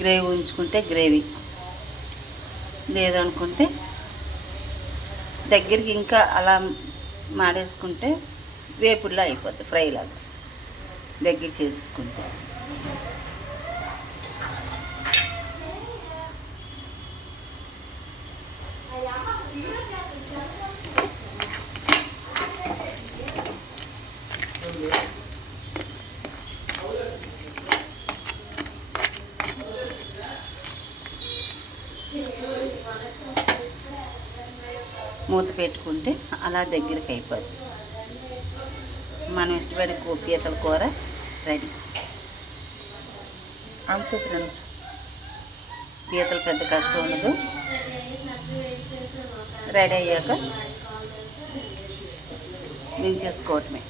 Gravy ఉంచుకుంటే gravy, లేదనుకుంటే దగ్గరికి ఇంకా అలా మాడేసుకుంటే వేపుడులా అయిపోద్ది, ఫ్రైలాగా దగ్గర చేసుకుంటే. మూత పెట్టుకుంటే అలా దగ్గరికి అయిపోద్ది. మనం ఇష్టపడే పీతల కూర రెడీ. అంతే ఫ్రెండ్స్, పీతలు పెద్ద కష్టం ఉండదు. రెడీ అయ్యాక దించేసుకోవటమే.